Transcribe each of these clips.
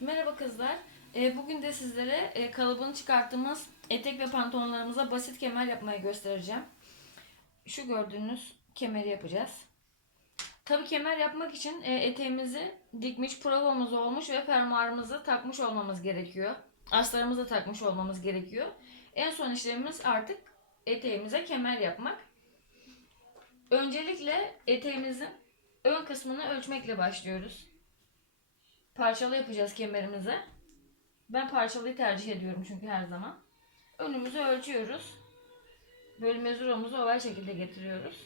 Merhaba kızlar. Ee, bugün de sizlere e, kalıbını çıkarttığımız etek ve pantolonlarımıza basit kemer yapmayı göstereceğim. Şu gördüğünüz kemeri yapacağız. Tabi kemer yapmak için e, eteğimizi dikmiş, provamız olmuş ve fermuarımızı takmış olmamız gerekiyor. Astarımızı da takmış olmamız gerekiyor. En son işlemimiz artık eteğimize kemer yapmak. Öncelikle eteğimizin ön kısmını ölçmekle başlıyoruz. Parçalı yapacağız kemerimize. Ben parçalıyı tercih ediyorum çünkü her zaman. Önümüzü ölçüyoruz. Böyle mezuromuzu oval şekilde getiriyoruz.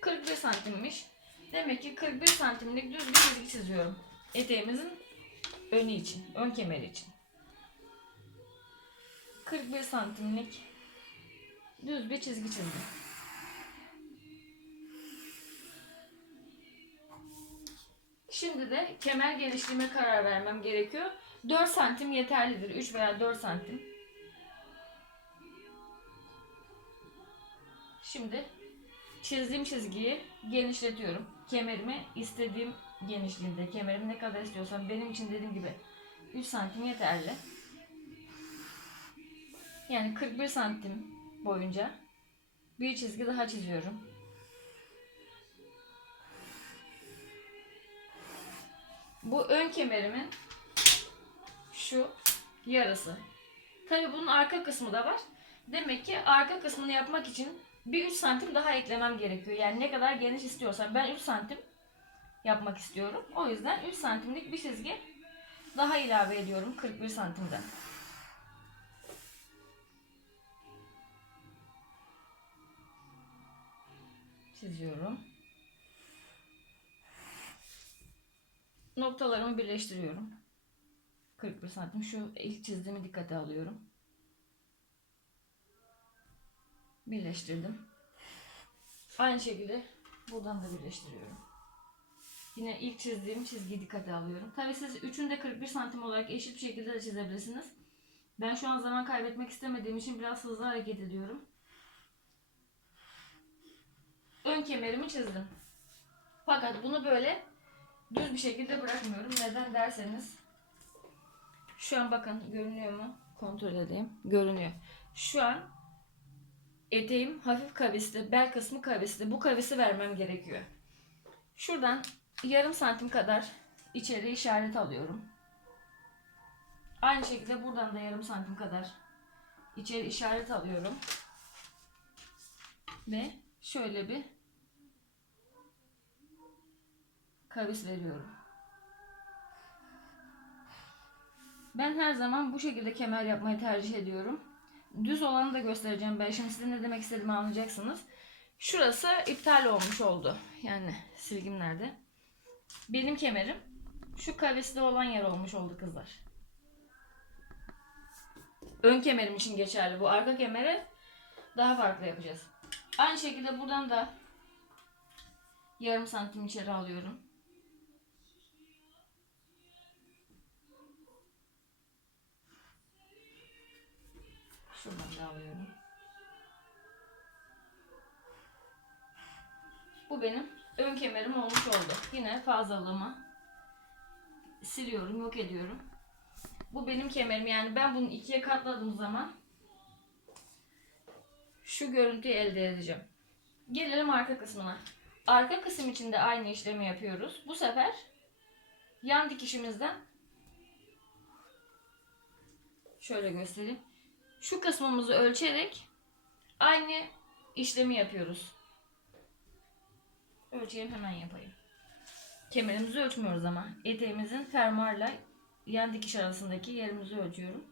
41 santimmiş. Demek ki 41 santimlik düz bir çizgi çiziyorum. Eteğimizin önü için, ön kemeri için. 41 santimlik düz bir çizgi çizdim. Şimdi de kemer genişliğime karar vermem gerekiyor. 4 santim yeterlidir. 3 veya 4 santim. Şimdi çizdiğim çizgiyi genişletiyorum. Kemerimi istediğim genişliğinde, kemerimi ne kadar istiyorsam benim için dediğim gibi 3 santim yeterli. Yani 41 santim boyunca bir çizgi daha çiziyorum. Bu ön kemerimin şu yarısı. Tabi bunun arka kısmı da var. Demek ki arka kısmını yapmak için bir 3 santim daha eklemem gerekiyor. Yani ne kadar geniş istiyorsam ben 3 santim yapmak istiyorum. O yüzden 3 santimlik bir çizgi daha ilave ediyorum 41 santimden. Çiziyorum. Noktalarımı birleştiriyorum. 41 santim. Şu ilk çizdiğimi dikkate alıyorum. Birleştirdim. Aynı şekilde buradan da birleştiriyorum. Yine ilk çizdiğim çizgiyi dikkate alıyorum. Tabi siz üçünü de 41 santim olarak eşit bir şekilde de çizebilirsiniz. Ben şu an zaman kaybetmek istemediğim için biraz hızlı hareket ediyorum. Ön kemerimi çizdim. Fakat bunu böyle düz bir şekilde bırakmıyorum. Neden derseniz şu an bakın görünüyor mu? Kontrol edeyim. Görünüyor. Şu an eteğim hafif kavisli, bel kısmı kavisli. Bu kavisi vermem gerekiyor. Şuradan yarım santim kadar içeri işaret alıyorum. Aynı şekilde buradan da yarım santim kadar içeri işaret alıyorum. Ve şöyle bir kavis veriyorum. Ben her zaman bu şekilde kemer yapmayı tercih ediyorum. Düz olanı da göstereceğim ben. Şimdi size ne demek istediğimi anlayacaksınız. Şurası iptal olmuş oldu. Yani silgim nerede? Benim kemerim şu kavisli olan yer olmuş oldu kızlar. Ön kemerim için geçerli bu. Arka kemeri daha farklı yapacağız. Aynı şekilde buradan da yarım santim içeri alıyorum. Alıyorum. Bu benim ön kemerim olmuş oldu. Yine fazlalığımı siliyorum, yok ediyorum. Bu benim kemerim. Yani ben bunu ikiye katladığım zaman şu görüntüyü elde edeceğim. Gelelim arka kısmına. Arka kısım için de aynı işlemi yapıyoruz. Bu sefer yan dikişimizden şöyle göstereyim. Şu kısmımızı ölçerek aynı işlemi yapıyoruz. Ölçeyim hemen yapayım. Kemerimizi ölçmüyoruz ama eteğimizin fermuarla yan dikiş arasındaki yerimizi ölçüyorum.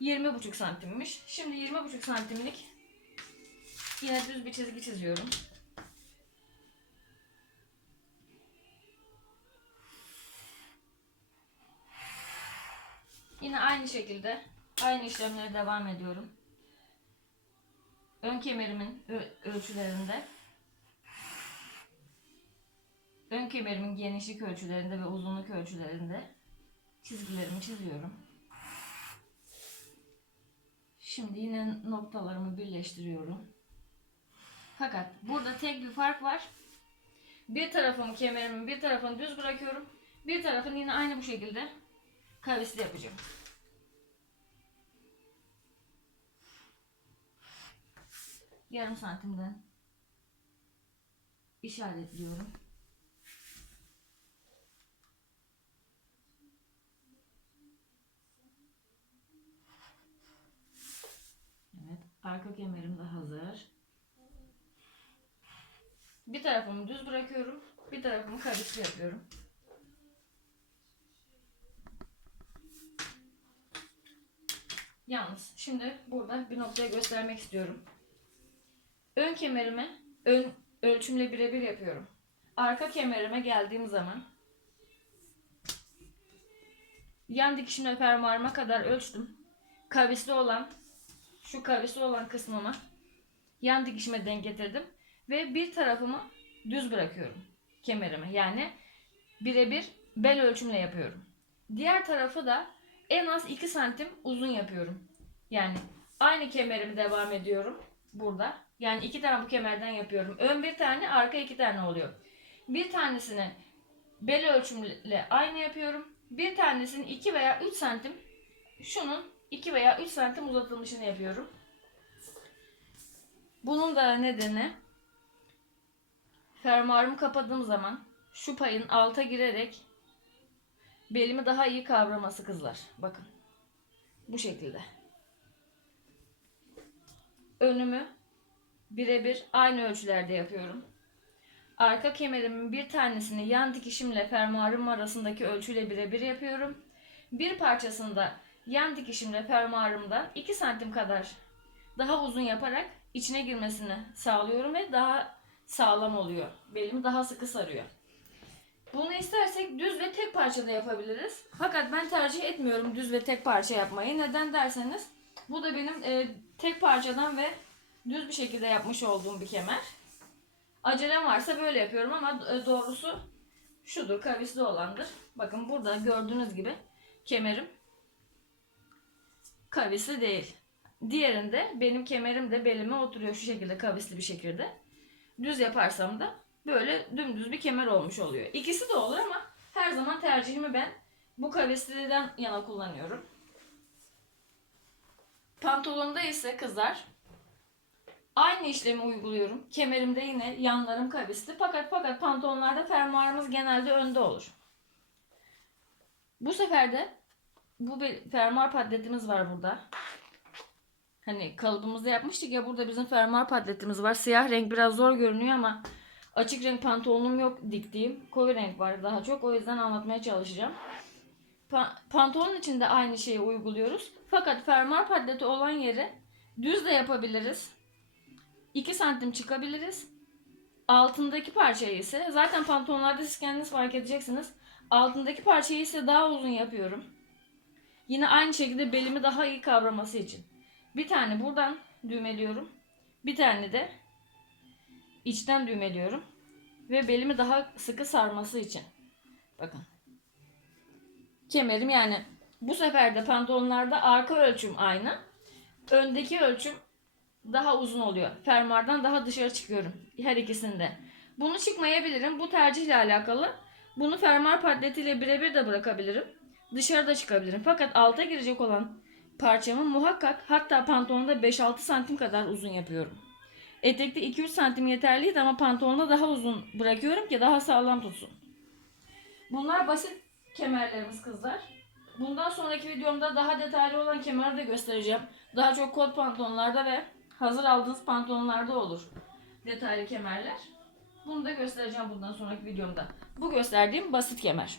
20,5 santimmiş. Şimdi 20,5 santimlik yine düz bir çizgi çiziyorum. Yine aynı şekilde aynı işlemlere devam ediyorum. Ön kemerimin ölçülerinde ön kemerimin genişlik ölçülerinde ve uzunluk ölçülerinde çizgilerimi çiziyorum. Şimdi yine noktalarımı birleştiriyorum. Fakat burada tek bir fark var. Bir tarafımı kemerimin bir tarafını düz bırakıyorum. Bir tarafını yine aynı bu şekilde kavisli yapacağım. Yarım santimden işaretliyorum. Evet, arka kemerim de hazır. Bir tarafımı düz bırakıyorum, bir tarafımı kavisli yapıyorum. Yalnız şimdi burada bir noktayı göstermek istiyorum. Ön kemerimi ön ölçümle birebir yapıyorum. Arka kemerime geldiğim zaman yan dikişimle fermuarıma kadar ölçtüm. Kavisli olan şu kavisli olan kısmımı yan dikişime denk getirdim ve bir tarafımı düz bırakıyorum kemerimi. Yani birebir bel ölçümle yapıyorum. Diğer tarafı da en az 2 santim uzun yapıyorum. Yani aynı kemerimi devam ediyorum burada. Yani iki tane bu kemerden yapıyorum. Ön bir tane, arka iki tane oluyor. Bir tanesini bel ölçümle aynı yapıyorum. Bir tanesini 2 veya 3 santim şunun 2 veya 3 santim uzatılmışını yapıyorum. Bunun da nedeni fermuarımı kapadığım zaman şu payın alta girerek belimi daha iyi kavraması kızlar. Bakın. Bu şekilde. Önümü birebir aynı ölçülerde yapıyorum. Arka kemerimin bir tanesini yan dikişimle fermuarım arasındaki ölçüyle birebir yapıyorum. Bir parçasını da yan dikişimle fermuarımdan 2 santim kadar daha uzun yaparak içine girmesini sağlıyorum ve daha sağlam oluyor. Belimi daha sıkı sarıyor. Bunu istersek düz ve tek parçada yapabiliriz. Fakat ben tercih etmiyorum düz ve tek parça yapmayı. Neden derseniz bu da benim e, tek parçadan ve düz bir şekilde yapmış olduğum bir kemer. Acelem varsa böyle yapıyorum ama e, doğrusu şudur, kavisli olandır. Bakın burada gördüğünüz gibi kemerim kavisli değil. Diğerinde benim kemerim de belime oturuyor şu şekilde kavisli bir şekilde. Düz yaparsam da böyle dümdüz bir kemer olmuş oluyor. İkisi de olur ama her zaman tercihimi ben bu kavisliden yana kullanıyorum. Pantolonda ise kızlar aynı işlemi uyguluyorum. Kemerimde yine yanlarım kavisli fakat fakat pantolonlarda fermuarımız genelde önde olur. Bu sefer de bu bir fermuar padletimiz var burada. Hani kalıbımızda yapmıştık ya burada bizim fermuar padletimiz var. Siyah renk biraz zor görünüyor ama açık renk pantolonum yok diktiğim. Koyu renk var daha çok. O yüzden anlatmaya çalışacağım. Pa- pantolon için de aynı şeyi uyguluyoruz. Fakat fermuar padleti olan yeri düz de yapabiliriz. 2 santim çıkabiliriz. Altındaki parçayı ise zaten pantolonlarda siz kendiniz fark edeceksiniz. Altındaki parçayı ise daha uzun yapıyorum. Yine aynı şekilde belimi daha iyi kavraması için. Bir tane buradan düğmeliyorum. Bir tane de içten düğmeliyorum. Ve belimi daha sıkı sarması için. Bakın. Kemerim yani bu sefer de pantolonlarda arka ölçüm aynı. Öndeki ölçüm daha uzun oluyor. Fermuardan daha dışarı çıkıyorum. Her ikisinde. Bunu çıkmayabilirim. Bu tercihle alakalı. Bunu fermuar padletiyle birebir de bırakabilirim. Dışarıda çıkabilirim. Fakat alta girecek olan parçamı muhakkak hatta pantolonda 5-6 santim kadar uzun yapıyorum. Etekte 2-3 santim yeterliydi ama pantolonda daha uzun bırakıyorum ki daha sağlam tutsun. Bunlar basit kemerlerimiz kızlar. Bundan sonraki videomda daha detaylı olan kemeri de göstereceğim. Daha çok kot pantolonlarda ve hazır aldığınız pantolonlarda olur detaylı kemerler. Bunu da göstereceğim bundan sonraki videomda. Bu gösterdiğim basit kemer.